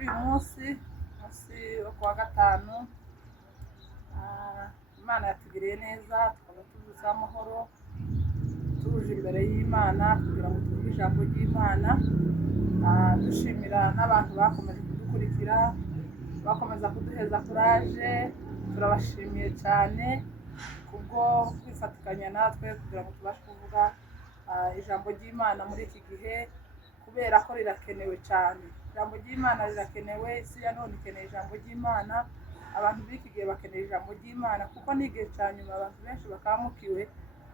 cy'uyu munsi wo kuwa gatanu. Imana yatugiriye neza tukaba tuzuza amahoro tuje imbere y'Imana kugira ngo tuvuge ijambo ry'Imana. Dushimira n'abantu bakomeje kudukurikira bakomeza kuduheza kuraje, turabashimiye cyane kubwo kwifatikanya natwe kugira ngo tubashe kuvuga ijambo ry'Imana muri iki gihe, kubera ko rirakenewe cyane. Ijambo ry'Imana rirakenewe, isi ya none ikeneye ijambo ry'Imana, abantu b'iki gihe bakeneye ijambo ry'Imana kuko n'igihe cya nyuma abantu benshi bakamukiwe.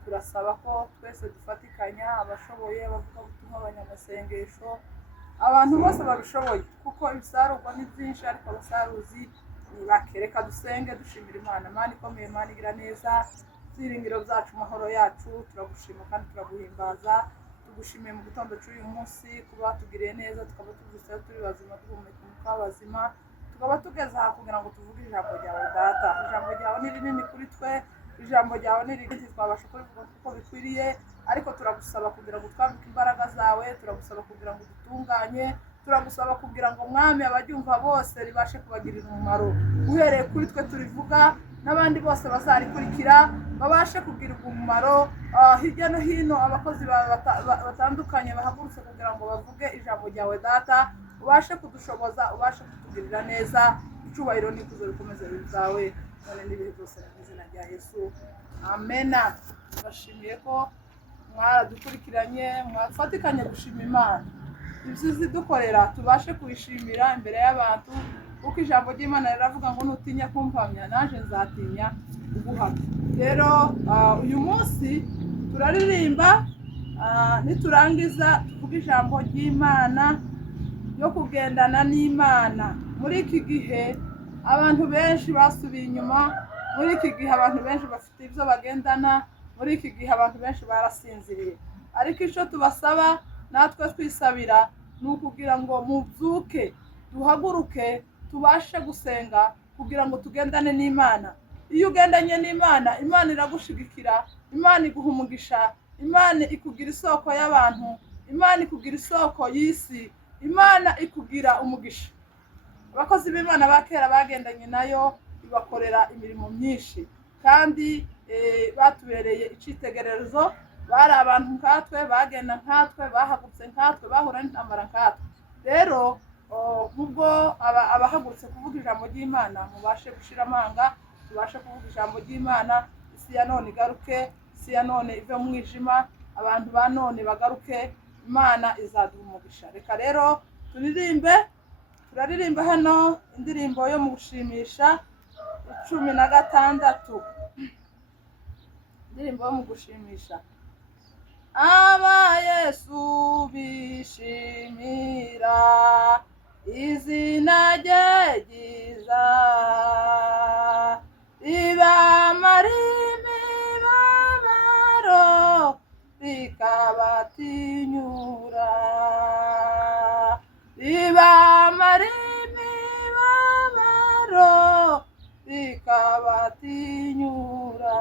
Turasaba ko twese dufatikanya, abashoboye, abavugabutumwa, abanyamasengesho, abantu bose babishoboye kuko ibisarurwa ni byinshi ariko abasaruzi ni bake. Reka dusenge dushimira Imana. Imana ikomeye, Imana igira neza, byiringiro byacu, amahoro yacu, turagushima kandi turaguhimbaza. Tugushimiye mu gitondo cy'uyu munsi kuba tugiriye neza, tukaba tuvuze turi bazima, duhumeka umwuka w'abazima, tukaba tugeze aha kugira ngo tuvuge ijambo ryawe Data. Ijambo ryawe ni rinini kuri twe, ijambo ryawe ni rinini twabasha kubivuga kuko bikwiriye, ariko turagusaba kugira ngo twambike imbaraga zawe, turagusaba kugira ngo dutunganye, turagusaba kugira ngo Mwami abaryumva bose ribashe kubagirira umumaro, uhereye kuri twe turivuga n'abandi bose bazarikurikira babashe kugirirwa umumaro. Hirya no hino abakozi batandukanye bahagurutse kugira ngo bavuge ijambo ryawe Data, ubashe kudushoboza, ubashe kutugirira neza. Icyubahiro n'ikuzo bikomeze bizawe none n'ibihe byose mu izina rya Yesu, amena. Bashimiye ko mwaradukurikiranye, mwafatikanye gushima Imana ibyo dukorera, tubashe kubishimira imbere y'abantu kuko ijambo ry'Imana riravuga ngo nutinya kumpamya naje nzatinya kuguhamya. Rero uyu munsi turaririmba, niturangiza tuvuge ijambo ry'Imana yo kugendana n'Imana. Muri iki gihe abantu benshi basubiye inyuma, muri iki gihe abantu benshi bafite ibyo bagendana, muri iki gihe abantu benshi barasinziriye, ariko icyo tubasaba natwe twisabira ni ukugira ngo mubyuke, duhaguruke, tubashe gusenga kugira ngo tugendane n'Imana. Iyo ugendanye n'Imana, Imana iragushigikira, Imana iguha umugisha, Imana ikugira isoko y'abantu, Imana ikugira isoko y'isi, Imana ikugira umugisha. Abakozi b'Imana ba kera bagendanye nayo ibakorera imirimo myinshi kandi batubereye icyitegererezo. Bari abantu nkatwe, bagenda nkatwe, bahagurutse nkatwe, bahura n'intambara nkatwe. Rero ubwo abahagurutse kuvuga ijambo ry'Imana mubashe gushira amanga, tubashe kuvuga ijambo ry'Imana. Isi ya none igaruke, isi ya none ive mu mwijima, abantu ba none bagaruke, Imana izaduha umugisha. Reka rero turaririmba hano indirimbo yo mu gushimisha 16, indirimbo yo mu gushimisha. Aba Yesu bishimira izina rye ryiza, ribamara imibabaro rikabatinyura, ribamara imibabaro rikabatinyura.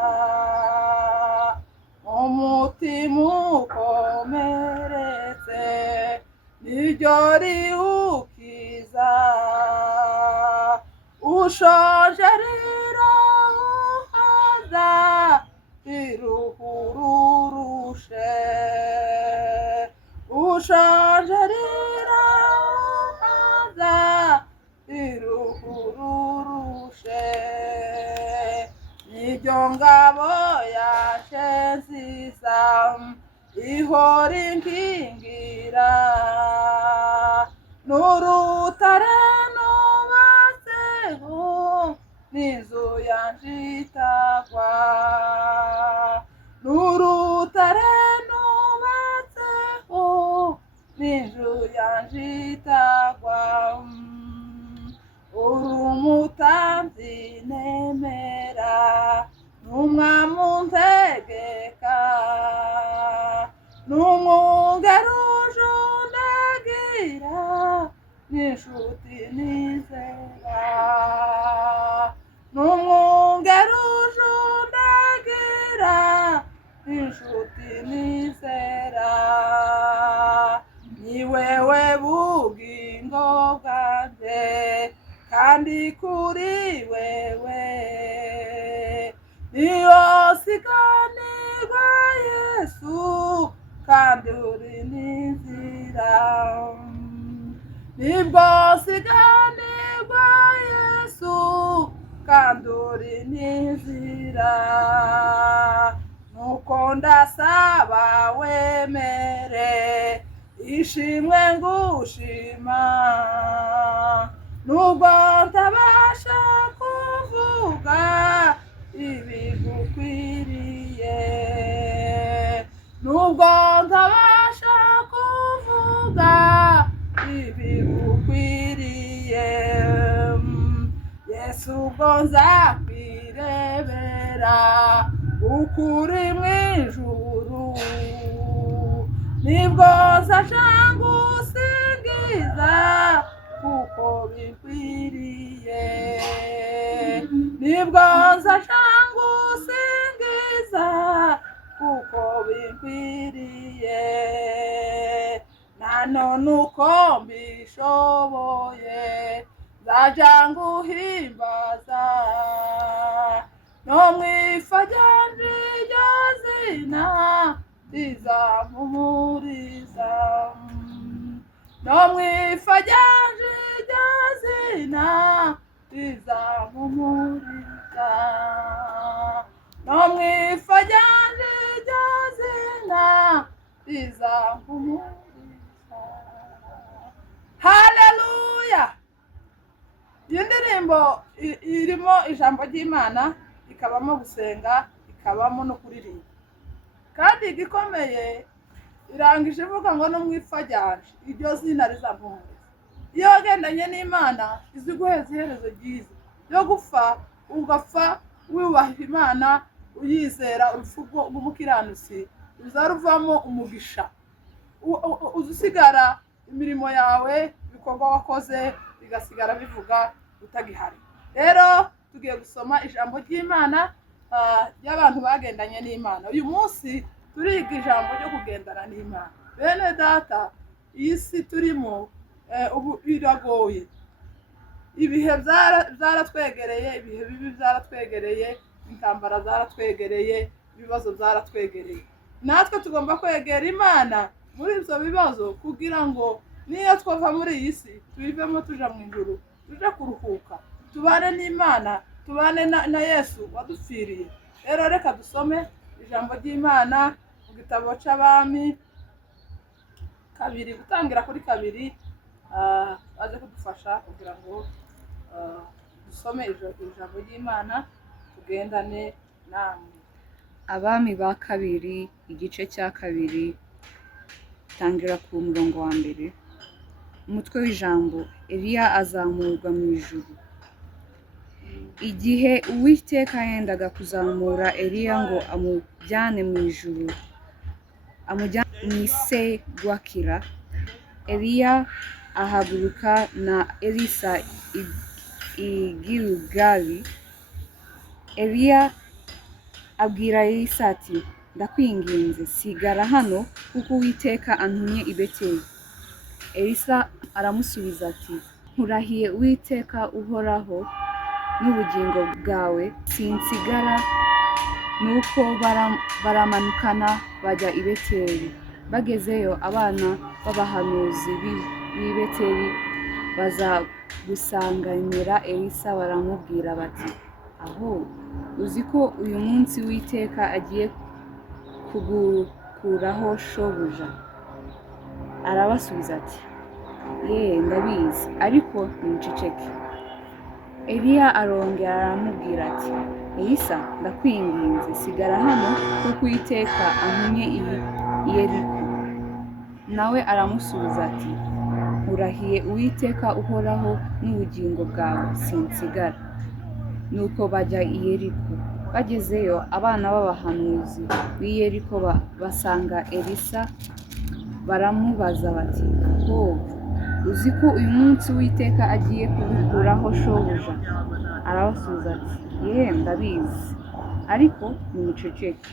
Umutima ukomeretse niryo riwukiza, ushonje rirawuhaza, riruhururushe, ushonje rirawuhaza, riruhururushe. Niryo ngabo yaje nziza ihora inkingira, n'urutare nubatseho n'inzu yanje itagwa, n'urutare nubatseho n'inzu yanje itagwa. Uri umutambyi nemera, n'umwami untegeka, n'umwungeri ujundagira, n'inshuti nizera, n'umwungeri ujundagira, n'inshuti nizera. Ni wewe bugingo bwanjye, kandi kuri wewe niyo siganirwa Yesu kandi uri n'inzira nibwo siganirwa Yesu kandi uri n'inzira nuko ndasaba wemere ishimwe ngushima nubwo ntabasha kuvuga ibigukwiriye nubwo ntabasha kuvuga ibigukwiriye Yesu ubwo nzakwirebera ukuri mw'ijuru nibwo nzaja ngusingiza kuko bikwiriye nibwo nzaja ngusingiza kuko bikwiriye nanone uko mbishoboye nzaja nguhimbaza no mw'ifa ryanje iryo zina rizampumuriza no mw'ifa ryanje iryo zina rizampumuriza no mw'ifa ryanje iryo zina rizampumuriza. Haleluya! Iyi ndirimbo irimo ijambo ry'Imana, ikabamo gusenga, ikabamo no kuririmba, kandi igikomeye irangije ivuga ngo no mw'ifa ryanje iryo zina rizampumuriza. Iyo wagendanye n'Imana izi guheza iherezo ryiza yo gupfa ugapfa wubahira Imana uyizera, urupfu rw'umukiranutsi ruzaruvamo umugisha, uzusigara imirimo yawe ibikorwa wakoze bigasigara bivuga utagihari. Rero tugiye gusoma ijambo ry'Imana y'abantu bagendanye n'Imana. Uyu munsi turiga ijambo ryo kugendana n'Imana. Bene data, iyi si turimo ubu biragoye, ibihe byaratwegereye, ibihe bibi byaratwegereye, intambara zaratwegereye, ibibazo byaratwegereye. Natwe tugomba kwegera Imana muri ibyo bibazo kugira ngo niyo twava muri iyi si tuyivemo tuja mu ijuru, tuje kuruhuka, tubane n'Imana, tubane na Yesu wadupfiriye. Rero reka dusome ijambo ry'Imana mu gitabo c'Abami kabiri, gutangira kuri kabiri, aje kudufasha kugira ngo dusome ijambo ry'Imana tugendane namwe. Abami ba kabiri igice cya kabiri tangira ku murongo wa mbere. Umutwe w'ijambo: Eliya azamurwa mu ijuru. Igihe Uwiteka yendaga kuzamura Eliya ngo amujyane mu ijuru, amujyane mu isegwakira, Eliya ahaguruka na Elisa i Gilugali. Eliya abwira Elisa ati: ndakwinginze sigara hano kuko Uwiteka antumye i Beteli. Elisa aramusubiza ati: nkurahiye Uwiteka uhoraho n'ubugingo bwawe sinsigara. Nuko baramanukana bajya i Beteli. Bagezeyo abana b'abahanuzi b'i Beteli baza gusanganira Elisa, baramubwira bati: aho uzi ko uyu munsi Uwiteka agiye kugukuraho shobuja? Arabasubiza ati: ndabizi, ariko nimuceceke. Eliya arongera aramubwira ati: Elisa, ndakwinginze sigara hano kuko Uwiteka antumye i Yeriko. Nawe aramusubiza ati: nkurahiye Uwiteka uhoraho n'ubugingo bwawe sinsigara. Nuko bajya i Yeriko. Bagezeyo abana b'abahanuzi b'i Yeriko basanga Elisa, baramubaza bati: uzi ko uyu munsi Uwiteka agiye kugukuraho shobuja? Arabasubiza ati: ndabizi, ariko nimuceceke.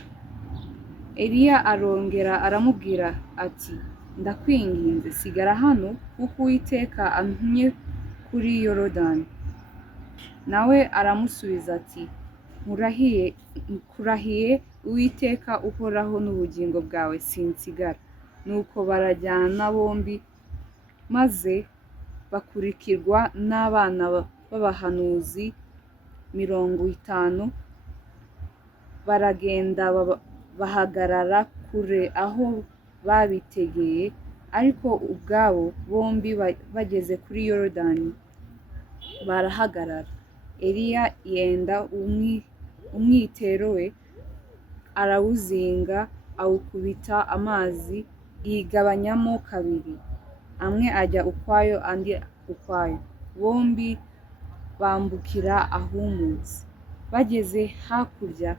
Eliya arongera aramubwira ati: ndakwinginze sigara hano kuko Uwiteka antumye kuri Yorodani. nawe aramusubiza ati nkurahiye Uwiteka uhoraho n'ubugingo bwawe sinsigara. Nuko barajyana bombi, maze bakurikirwa n'abana b'abahanuzi 50. Baragenda bahagarara kure aho babitegeye, ariko ubwabo bombi bageze kuri Yorodani barahagarara. Eliya yenda umwitero we, arawuzinga, awukubita amazi yigabanyamo kabiri, amwe ajya ukwayo andi ukwayo. Bombi bambukira ahumutse. Bageze hakurya,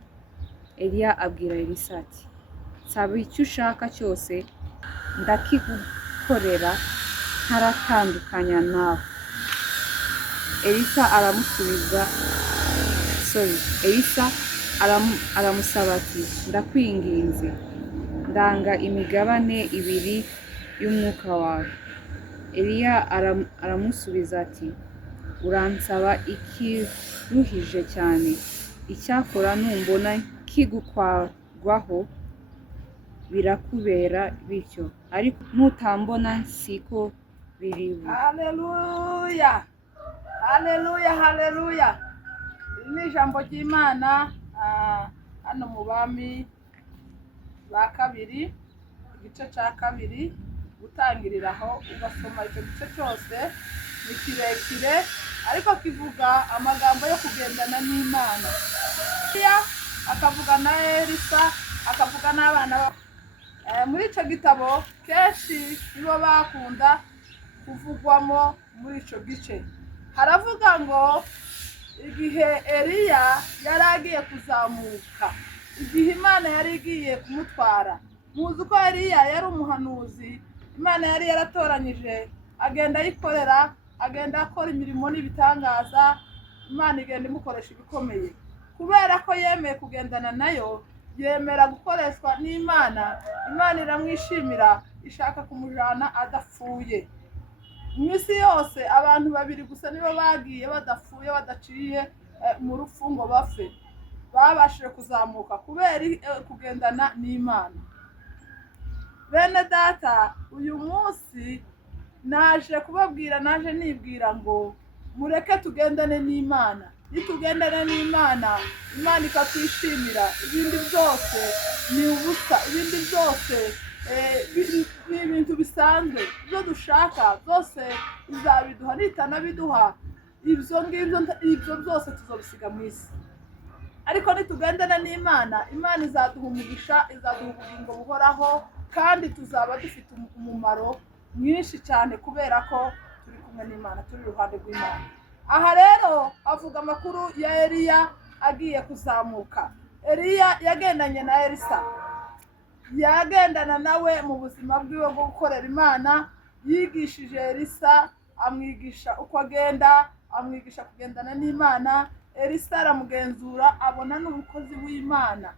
Eliya abwira Elisa ati, nsaba icyo ushaka cyose ndakigukorera ntaratandukanya nawe. Elisa aramusaba ati, ndakwinginze, ndanga imigabane 2 y'umwuka wawe. Eliya aramusubiza ati, uransaba ikiruhije cyane. Icyakora numbona kigukwarwaho birakubera bityo, ariko nutambona siko biri bube. Haleluya, haleluya, haleluya. Iri ni ijambo ry'Imana hano mu Bami ba kabiri, igice cya 2, gutangiriraho ugasoma icyo gice cyose. Ni kirekire ariko kivuga amagambo yo kugendana n'Imana. Akavuga na Elisa, akavuga n'abana muri icyo gitabo kenshi nibo bakunda kuvugwamo. Muri icyo gice haravuga ngo igihe Eliya yari agiye kuzamuka, igihe Imana yari igiye kumutwara. Muzi ko Eliya yari umuhanuzi Imana yari yaratoranyije, agenda ayikorera, agenda akora imirimo n'ibitangaza. Imana igenda imukoresha ibikomeye. Kubera ko yemeye kugendana nayo, yemera gukoreshwa n'Imana, Imana iramwishimira, ishaka kumujyana adapfuye. Mu isi yose abantu 2 gusa nibo bagiye badapfuye, badaciye mu rupfu ngo bapfe, babashije kuzamuka kubera kugendana n'Imana. Bene data, uyu munsi naje kubabwira, naje nibwira ngo mureke tugendane n'Imana. Nitugendana n'Imana, Imana ikatwishimira, ibindi byose ni ubusa. Ibindi byose ni ibintu bisanzwe. Ibyo dushaka byose izabiduha, nitanabiduha ibyo byose tuzobisiga mu isi. Ariko nitugendana n'Imana, Imana izaduha umugisha, izaduha ubugingo buhoraho, kandi tuzaba dufite umumaro mwinshi cyane kubera ko turi kumwe n'Imana, turi iruhande rw'Imana. Aha rero avuga amakuru ya Eliya agiye kuzamuka. Eliya yagendanye na Elisa, yagendana nawe mu buzima bwiwe bwo gukorera Imana. Yigishije Elisa, amwigisha uko agenda, amwigisha kugendana n'Imana. Elisa aramugenzura, abona n'umukozi w'Imana.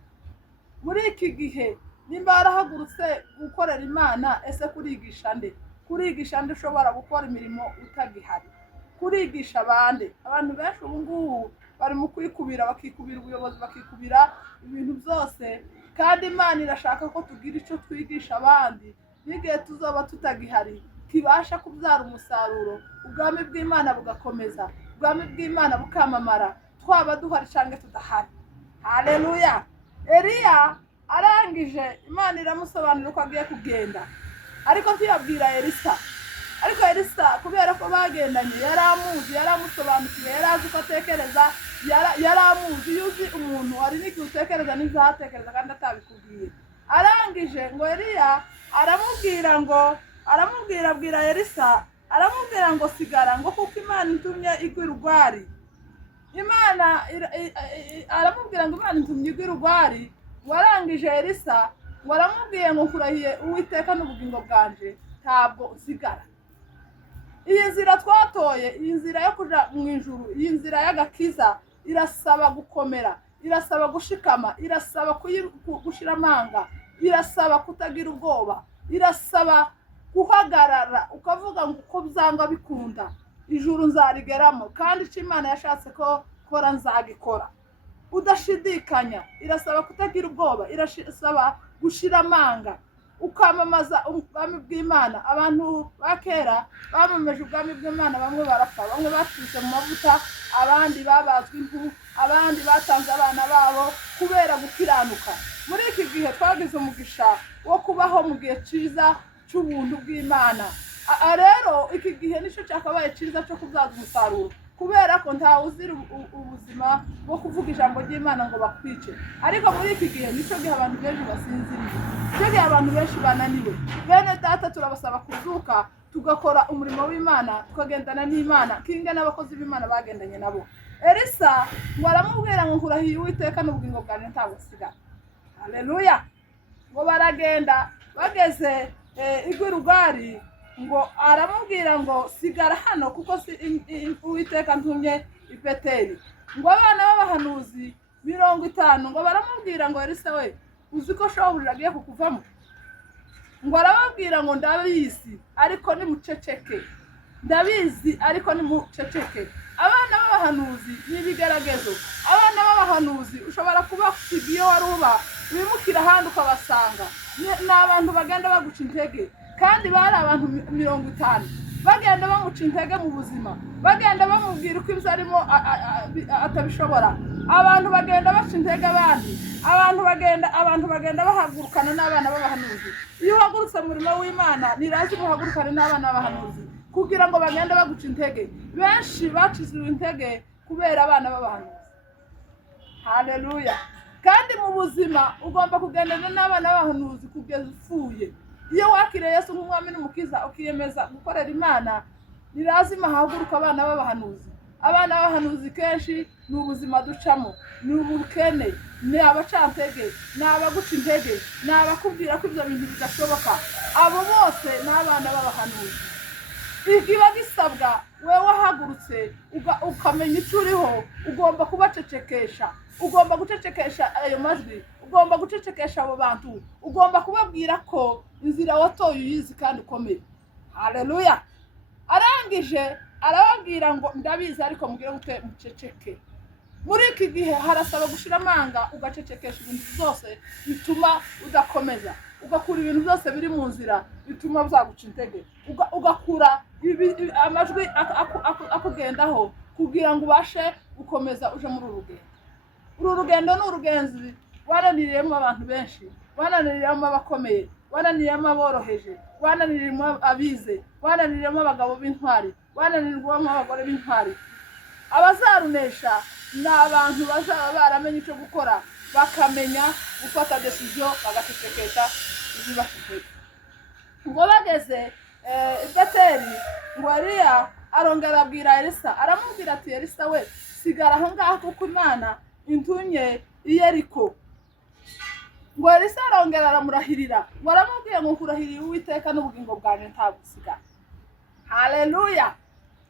Muri iki gihe nimba yarahagurutse gukorera Imana, ese kurigisha nde? Kurigisha nde ushobora gukora imirimo utagihari? Kurigisha abandi? Abantu benshi ubu ngubu bari mu kwikubira, bakikubira ubuyobozi, bakikubira ibintu byose, kandi Imana irashaka ko tugira icyo twigisha abandi. N'igihe tuzoba tutagihari kibasha kubyara umusaruro, ubwami bw'Imana bugakomeza, ubwami bw'Imana bukamamara, twaba duhari cyangwa tudahari. Haleluya. Eliya arangije, Imana iramusobanurira uko agiye kugenda, ariko ntiyabwira Elisa. Ariko Elisa kubera ko bagendanye, yari amuzi, yari amusobanukiwe, yari azi uko atekereza, yari amuzi. Iyo uzi umuntu hari n'igihe utekereza n'izatekereza kandi atabikubwiye. Arangije ngo Eliya abwira Elisa, aramubwira ngo sigara, ngo kuko Imana itumye igwa urwari. Aramubwira ngo Imana itumye igwa urwari. Warangije Elisa waramubwiye ngo nkurahiye Uwiteka n'ubugingo bwanje, ntabwo usigara. Iyi nzira twatoye, iyi nzira yo kuja mu ijuru, iyi nzira y'agakiza, irasaba gukomera, irasaba gushikama, irasaba gushira amanga, irasaba kutagira ubwoba, irasaba guhagarara ukavuga ngo uko byanga bikunda ijuru nzarigeramo, kandi icyo Imana yashatse ko kora nzagikora udashidikanya. Irasaba kutagira ubwoba, irasaba gushira amanga, ukamamaza ubwami bw'Imana. Abantu ba kera bamamaje ubwami bw'Imana, bamwe barapfa, bamwe batwise mu mavuta, abandi babazwe impu, abandi batanze abana babo kubera gukiranuka. Muri iki gihe twagize umugisha wo kubaho mu gihe cyiza cy'ubuntu bw'Imana. Rero iki gihe nicyo cyakabaye cyiza cyo kubyaza umusaruro, kubera ko ntawe uzira ubuzima bwo kuvuga ijambo ry'Imana ngo bakwice. Ariko muri iki gihe nicyo gihe abantu benshi basinziriye, nicyo gihe abantu benshi bananiwe. Bene data, turabasaba kuzuka tugakora umurimo w'Imana, tukagendana n'Imana kinga n'abakozi b'Imana bagendanye nabo. Elisa ngo aramubwira ngo nkurahiye Uwiteka n'ubugingo bwanjye ntabusigara. Haleluya. Ngo baragenda bageze i Gilugari, ngo aramubwira ngo sigara hano kuko Uwiteka ntumye i Beteli. Ngo abana b'abahanuzi 50 ngo baramubwira ngo Elisa we, uzi ko shobuja agiye kukuvamo? Ngo arababwira ngo ndabizi ariko nimuceceke, ndabizi ariko nimuceceke. Abana b'abahanuzi n'ibigeragezo. Abana b'abahanuzi ushobora kuba iyo waruba wimukira ahandi ukabasanga ni abantu bagenda baguca intege, kandi bari abantu 50 bagenda bamuca intege mu buzima, bagenda bamubwira uko ibyo arimo atabishobora. Abantu bagenda baca intege abandi, abantu bagenda bahagurukana n'abana b'abahanuzi. Iyo uhagurutse mu murimo w'Imana nirazi guhagurukana n'abana b'abahanuzi kugira ngo bagende baguca intege. Benshi bacizwe intege kubera abana b'abahanuzi. Haleluya. Kandi mu buzima ugomba kugendana n'abana b'abahanuzi kugeza upfuye. Iyo wakiriye Yesu nk'umwami n'umukiza ukiyemeza gukorera Imana, ni lazima haguruka abana b'abahanuzi. Abana b'abahanuzi kenshi ni ubuzima ducamo, ni ubukene, ni abacantege, ni abaguca intege, ni abakubwira ko ibyo bintu bidashoboka. Abo bose ni abana b'abahanuzi. Ikiba gisabwa wewe wahagurutse ukamenya icyo uriho, ugomba kubacecekesha, ugomba gucecekesha ayo majwi, ugomba gucecekesha abo bantu, ugomba kubabwira ko inzira watoye uyizi kandi ukomeye. Haleluya. Arangije arababwira ngo ndabizi ariko mugire gute muceceke. Muri iki gihe harasaba gushira amanga, ugacecekesha ibintu byose bituma udakomeza, ugakura ibintu byose biri mu nzira bituma uzaguca intege, ugakura amajwi akugendaho kugira ngo ubashe gukomeza uje muri urugendo. Uru rugendo ni urugenzi wananiriyemo abantu benshi, wananiriyemo abakomeye, wananiriyemo aboroheje, wananiriyemo abize, wananiriyemo abagabo b'intwari, wananiriyemo abagore b'intwari. Abazarunesha ni abantu bazaba baramenye icyo gukora, bakamenya gufata decision, bagacecekesha ibibashije. Ngo bageze i Beteli, ngo Eliya arongera abwira Elisa, aramubwira ati Elisa we, sigara aho ngaho kuko Imana intumye i Yeriko. Ngo Elisa arongera aramurahirira, ngo aramubwira ngo nkurahiriye Uwiteka n'ubugingo bwanjye ntabusigara. Haleluya.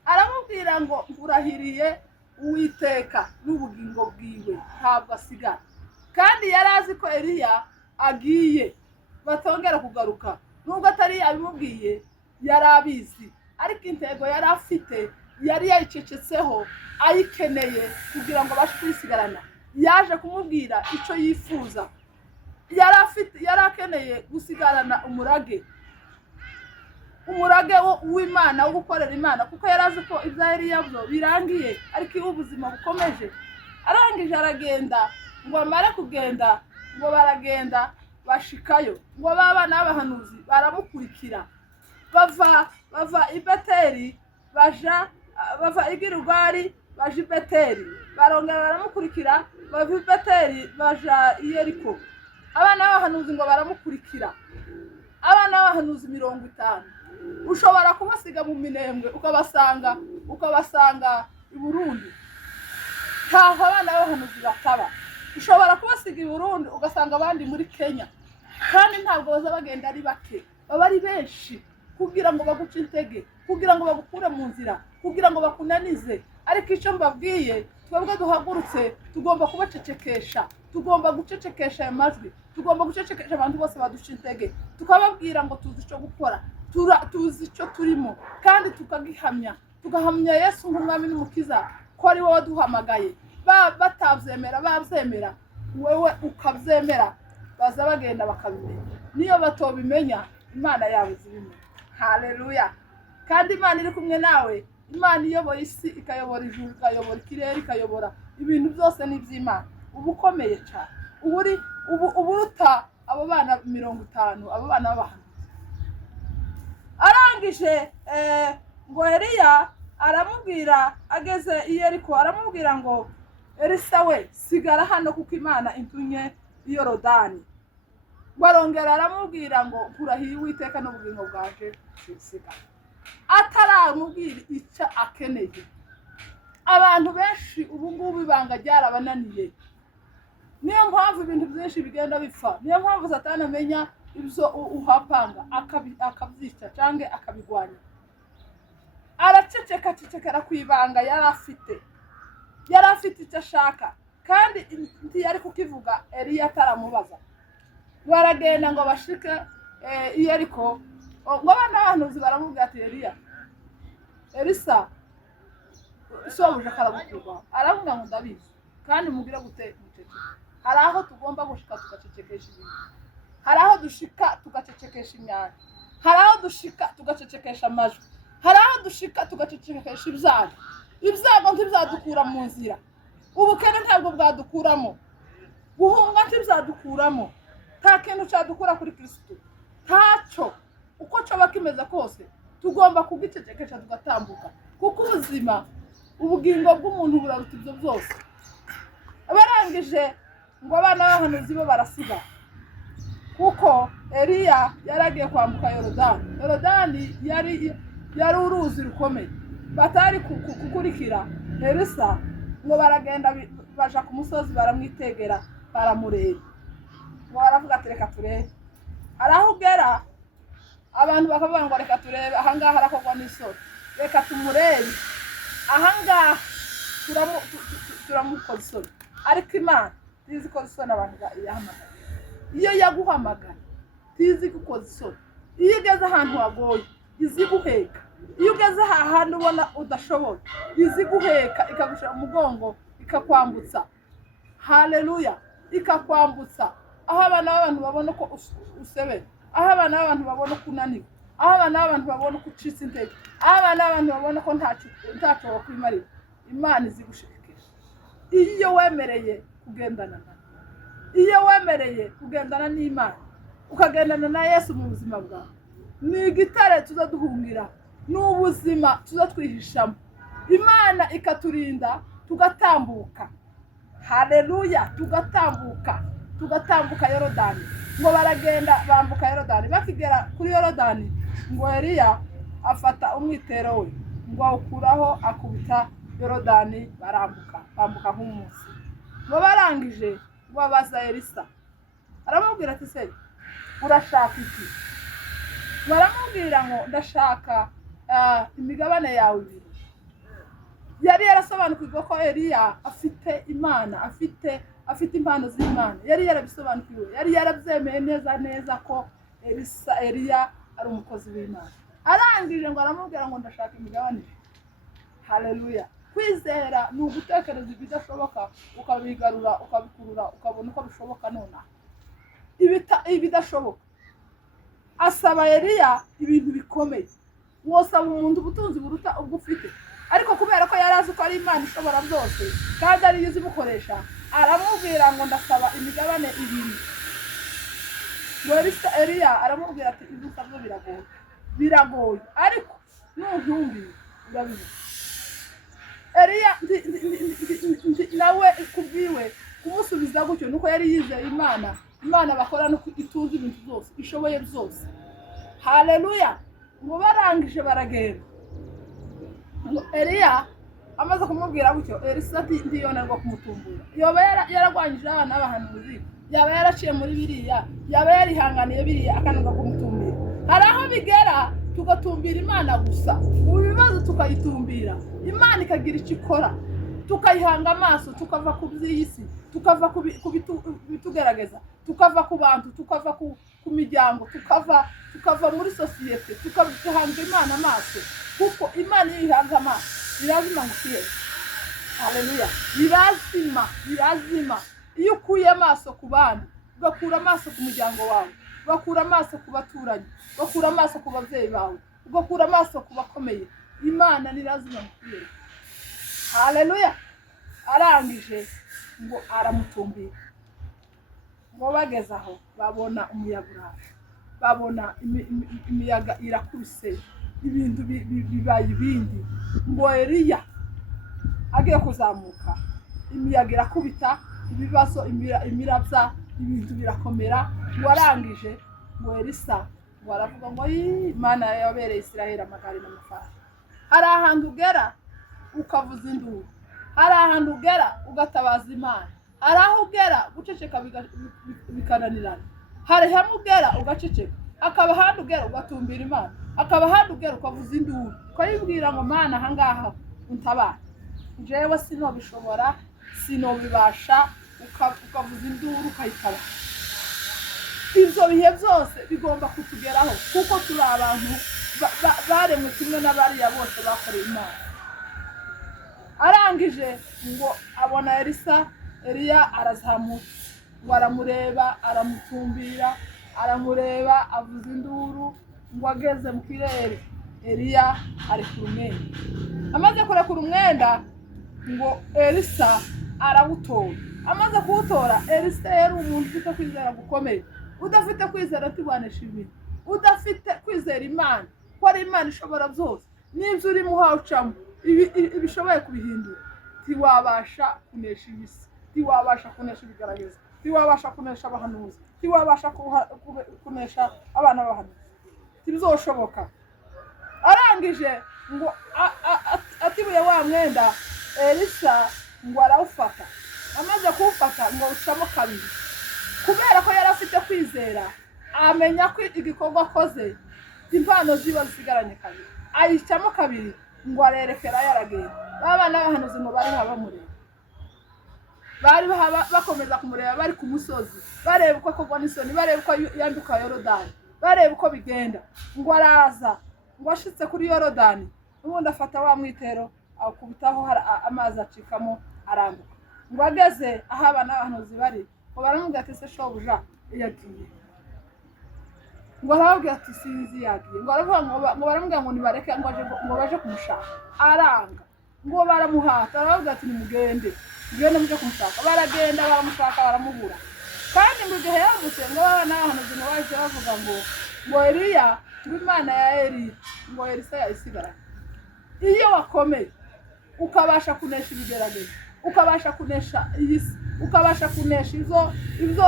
Aramubwira ngo nkurahiriye Uwiteka n'ubugingo bwiwe ntabwo asigara. Kandi yari azi ko Eliya agiye batongera kugaruka, nubwo atari abimubwiye yari abizi, ariko intego yari afite yari yayicecetseho ayikeneye kugira ngo abashe kwisigarana. Yaje kumubwira icyo yifuza, yari akeneye gusigarana umurage w'Imana wo gukorera Imana, kuko yari azi ko ibya Eliya byo birangiye ariko iyo ubuzima bukomeje. Arangije aragenda, ngo amare kugenda, ngo baragenda bashikayo, ngo abana b'abahanuzi baramukurikira, bava i Beteli bava i Gilugari baje i Beteli, barongera baramukurikira, bava i Beteli baja i Yeriko. Abana b'abahanuzi ngo baramukurikira, abana b'abahanuzi 50. Ushobora kubasiga mu Minembwe ukabasanga i Burundi, ntaho abana b'abahanuzi bataba. Ushobora kubasiga i Burundi ugasanga abandi muri Kenya, kandi ntabwo baza bagenda ari bake, baba ari benshi kugira ngo baguce intege, kugira ngo bagukure mu nzira, kugira ngo bakunanize. Ariko icyo mbabwiye, twebwe duhagurutse tugomba kubacecekesha, tugomba gucecekesha ayo majwi, tugomba gucecekesha abantu bose baduca intege, tukababwira ngo tuzi icyo gukora, tuzi icyo turimo kandi tukagihamya, tugahamya Yesu nk'umwami n'umukiza ko ari wowe waduhamagaye, batabyemera babyemera, wowe ukabyemera, baza bagenda bakabimenya. Niyo batobimenya Imana yawe zibimenya. Haleluya. Kandi Imana iri kumwe nawe, Imana iyoboye isi, ikayobora ijuru, ikayobora ikirere, ikayobora ibintu byose n'iby'Imana. Uba ukomeye cyane, uburuta abo bana 50, abo bana b'abahanuzi. Arangije ngo Eliya aramubwira, ageze i Yeriko aramubwira ngo Elisa we sigara hano kuko Imana intumye i Yorodani. Barongera aramubwira ngo nkurahiye Uwiteka n'ubugingo bwaje sigara. Ataramubwira icyo akeneye. Abantu benshi ubu ngubu ibanga ryarabananiye. Niyo mpamvu ibintu byinshi bigenda bipfa. Niyo mpamvu Satani amenya ibyo uhapanga akabyica cyangwa akabigwanya. Aracecekera ku ibanga yari afite icyo ashaka, kandi ntiyari kukivuga Eliya ataramubaza. Baragenda ngo bashike i Yeriko, ngo abana b'abahanuzi baramubwira ati Elisa sobuja karagukirwa. Aravuga ngo ndabizi, kandi mugire gute mucece. Hari aho tugomba gushika tugacecekesha ibintu, hari aho dushika tugacecekesha imyanya, hari aho dushika tugacecekesha amajwi, hari aho dushika tugacecekesha ibyago ntibizadukura mu nzira, ubukene ntabwo bwadukuramo, guhunga ntibyadukuramo, nta kintu cyadukura kuri Kristo, ntacyo. Uko coba kimeze kose tugomba kugicecekesha tugatambuka, kuko ubuzima, ubugingo bw'umuntu buraruta ibyo byose. Barangije ngo abana b'abahanuzi bo barasiga, kuko Eliya yaragiye kwambuka Yorodani. Yorodani yari uruzi rukomeye, batari kukurikira Elisa. Ngo baragenda baja ku musozi, baramwitegera, baramureba. Ngo baravuga ati reka turebe. Hari aho ugera abantu bakavuga ngo reka turebe, ahangaha harakorwa n'isoni, reka tumurebe, ahangaha turamukoza isoni. Ariko Imana tizi ko isoni abantu yahamagaye. Iyo yaguhamagaye tizi gukoza isoni. Iyo ugeze ahantu hagoye izi guheka, iyo ugeze ahantu ubona udashoboye izi guheka, ikagushira mu mugongo, ikakwambutsa. Haleluya. Ikakwambutsa aho abana b'abantu babona ko usebera, aho abana b'abantu babona ko unaniwe, aho abana b'abantu babona ko ucitse intege, aho abana b'abantu babona ko ntacyo wakwimarira. Imana izi gushikisha. Iyo wemereye kugendana nayo, iyo wemereye kugendana n'Imana, ukagendana na Yesu mu buzima bwawe, ni igitare tuzaduhungira, n'ubuzima tuzatwihishamo. Imana ikaturinda tugatambuka. Haleluya. Tugatambuka Yorodani. Ngo baragenda bambuka Yorodani. Bakigera kuri Yorodani, ngo Eliya afata umwitero we, ngo awukuraho akubita Yorodani, bambuka nk'umunsi. Ngo barangije ngo babaza Elisa, aramubwira ati se urashaka iki? Baramubwira ngo ndashaka imigabane yawe 2. Yari yarasobanukirwa ko Eliya afite Imana, afite impano z'Imana. Yari yarabisobanukiwe, yari yarabyemeye neza ko Eliya ari umukozi w'Imana. Arangije ngo aramubwira ngo ndashaka imigabane. Haleluya. Kwizera ni ugutekereza ibidashoboka, ukabigarura, ukabikurura, ukabona uko bishoboka nona. Ibidashoboka. Asaba Eliya ibintu bikomeye. Wosaba umuntu ubutunzi buruta ubwo ufite, ariko kubera ko yarazi ko ari Imana ishobora byose kandi ari yizi bukoresha, aramubwira ngo ndasaba imigabane 2. Ngo Eliya aramubwira ati ibyo usabye biragoye, ariko nuntumbi urabibona. Eliya nawe kubwiwe kumusubiza gutyo nuko yari yizeye Imana bakora no itunze ibintu byose, ishoboye byose. Haleluya. Ngo barangije baragenda. Ngo Eliya amaze kumubwira gutyo, Elisa ati ndiyonarwa kumutumbura. Yoba yaragwanyije abana b'abahanuzi, yaba yaraciye muri biriya, yaba yarihanganiye biriya akananga kumutumbira. Hari aho bigera tugatumbira Imana gusa, mu bibazo tukayitumbira, Imana ikagira icyo ikora, tukayihanga amaso, tukava ku by'isi, tukava ku bitugerageza, tukava ku bantu, tukava ku miryango, tukava bikava muri sosiyete tukahanga Imana amaso, kuko Imana iyo ihanga amaso birazima ngo ukihebe. Haleluya, birazima iyo ukuye amaso ku bandi, ugakura amaso ku muryango wawe, ugakura amaso ku baturanyi, ugakura amaso ku babyeyi bawe, ugakura amaso ku bakomeye, Imana nirazima ngo ukihebe. Haleluya. Arangije ngo aramutumbira, ngo bageze aho babona umuyaga uraje, babona imiyaga irakubise, ibintu bibaye ibindi. Ngo Eliya agiye kuzamuka, imiyaga irakubita, ibibazo imirabya, ibintu birakomera. Ngo arangije ngo Elisa ngo aravuga ngo Imana yabereye Isiraheli amagare n'amafarashi. Hari ahantu ugera ukavuza induru, hari ahantu ugera ugatabaza Imana, hari aho ugera guceceka bikananirana, hari hamwe ugera ugaceceka, akaba ahandi ugera ugatumbira Imana, akaba ahandi ugera ukavuza induru, ukayibwira ngo Mana ahangaha untabara. Jewe sinobishobora, sinobibasha, ukavuza induru ukayitaba. Ibyo bihe byose bigomba kutugeraho, kuko turi abantu baremwe kimwe n'abariya bose bakoreye Imana. Arangije ngo abona Eliya arazamuka, ngo aramureba, aramutumbira, aramureba, avuza induru. Ngo ageze mu kirere, Eliya arekura umwenda. Amaze kurekura umwenda, ngo Elisa arawutora. Amaze kuwutora, Elisa yari umuntu ufite kwizera gukomeye, udafite kwizera atibanisha ibintu, udafite kwizera Imana, ko ari Imana ishobora byose. N'ibyo urimo uhawucamo ibishoboye kubihindura, ntiwabasha kunesha ibisi, ntiwabasha kunesha ibigaragaza, ntiwabasha kunesha abahanuzi, ntiwabasha kunesha abana b'abahanuzi, ntibizoshoboka. Arangije ngo atibuye wa mwenda, Elisa ngo arawufata. Amaze kuwufata ngo ucamo kabiri, kubera ko yari afite kwizera, amenya ko igikorwa akoze impano ziba zisigaranye kabiri, ayicamo kabiri. Ngo arerekera yaragenda. Babana b'abahanuzi ngo bari bamureba, bari bakomeza kumureba, bari ku musozi bareba uko akogwa n'isoni, bareba uko yambuka Yorodani, bareba uko bigenda. Ngo araza, ngo ashitse kuri Yorodani, ubundi afata wa mwitero akubitaho, amazi acikamo, arambuka. Ngo ageze aho abana b'abahanuzi bari, ngo baramubwira ati se shobuja yagiye? Ngo arababwira ati sinzi yagiye. Ngo aravuga ngo baramubwira ngo nibareke ngo baje kumushaka. Aranga. Ngo baramuhata, arababwira ati nimugende mujye kumushaka. Baragenda baramushaka, baramubura. Kandi ngo igihe yambutse, ngo abana b'abahanuzi ngo bahise bavuga ngo Eliya, Imana ya Eliya, ngo Elisa yayisigaranye. Iyo wakomeye ukabasha kunesha ibigeragezo, ukabasha kunesha iyisi, ukabasha kunesha ibyo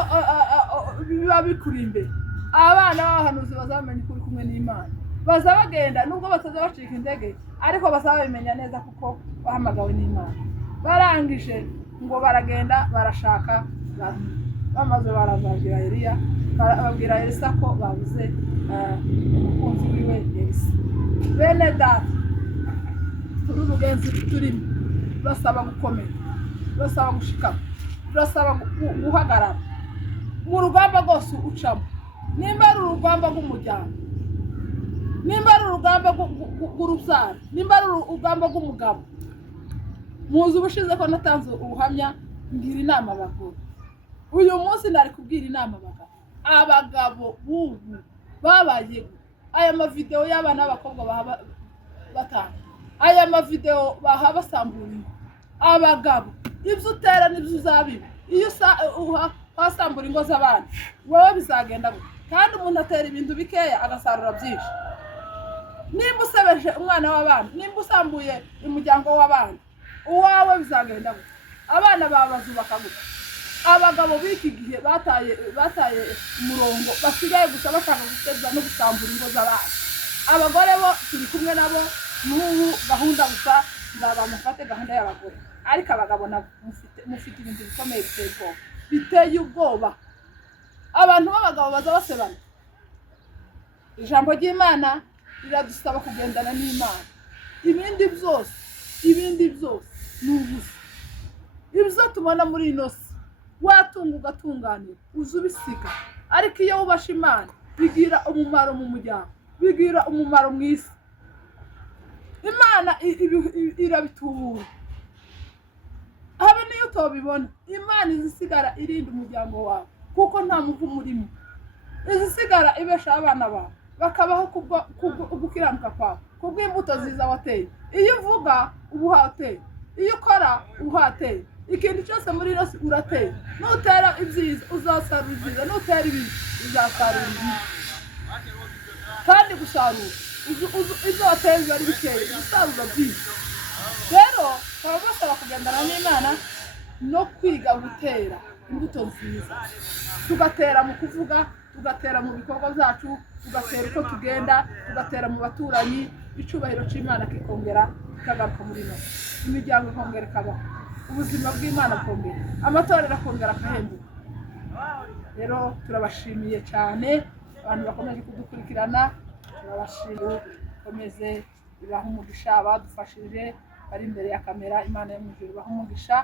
biba bikuri imbere, abana b'abahanuzi bazamenya ukuri kumwe n'Imana. Bazabagenda nubwo bataza bacika intege, ariko bazabimenya neza kuko bahamagawe n'Imana. Barangije ngo baragenda barashaka, bamaze barazabwira Eliya, babwira Elisa ko babuze umukunzi wiwe Elisa. Bene data, turi urugenzi turimo, turasaba gukomera, turasaba gushikama, turasaba guhagarara mu rugamba rwose ucamo. Nimba ari urugamba rw'umuryango, nimba ari urugamba rw'urubyaro, nimba ari urugamba rw'umugabo. Muzi ubushize ko natanze ubuhamya, ngira inama abagore. Uyu munsi nari kubwira inama abagabo bubu babaye aya mavideo y'abana b'abakobwa batanga, aya mavideo basambura abagabo. Ibyo utera n'ibyo uzabiba. Iyo wasambura ingo z'abandi, wowe bizagenda gute? Kandi umuntu atera ibintu bikeya agasarura byinshi. Nimba usebeje umwana w'abandi, nimba usambuye umuryango w'abandi, uwawe bizagenda gute? Abana babazubaka gute? Abagabo b'iki gihe bataye umurongo, basigaye gusa bashaka guteza no gusambura ingo z'abandi. Abagore bo turi kumwe nabo n'ubu gahunda gusa, nzabamufate gahunda y'abagore. Ariko abagabo nabo mufite ibintu bikomeye biteye ubwoba. Abantu b'abagabo baza basebana. Ijambo ry'Imana riradusaba kugendana n'Imana. Ibindi byose ni ubusa. Ibyo tubona muri ino si, watunga ugatunganira, uzi ubisiga. Ariko iyo wubasha Imana, bigira umumaro mu muryango, bigira umumaro mu isi. Imana irabitubura, habe niyo utobibona, Imana izisigara irinda umuryango wawe kuko nta muvumo urimo, izisigara ibesha abana bawe bakabaho gukiranuka kwawe kubw'imbuto ziza wateye. Iyo uvuga uba uhateye, iyo ukora uba uhateye, ikintu cyose muri ino si urateye. Nutera ibyiza uzasarura ibyiza, nutera ibibi uzasarura ibibi. Kandi gusarura ibyo wateye biba ari bikeya, gusarura byinshi. Rero baba basaba kugendana n'Imana no kwiga gutera imbuto nziza, tugatera mu kuvuga, tugatera mu bikorwa byacu, tugatera uko tugenda, tugatera mu baturanyi, icubahiro cy'Imana kikongera kikagaruka muri no, imiryango ikongera ikabaho, ubuzima bw'Imana bukongera, amatorero akongera akahembuka. Rero turabashimiye cyane abantu bakomeje kudukurikirana, turabashimiye, komeze ibaha umugisha abadufashije bari imbere ya kamera. Imana yo mu ijuru ibaha umugisha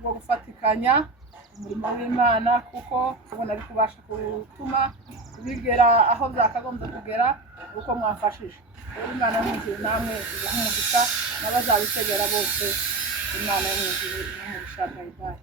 bwo gufatikanya umurimo w'Imana, kuko tubona ari kubasha gutuma bigera aho byakagombye kugera uko mwafashije. Rero Imana yo mu ijuru namwe ibaha umugisha, n'abazabitegera bose Imana yo mu ijuru ibaha umugisha. Bye bye.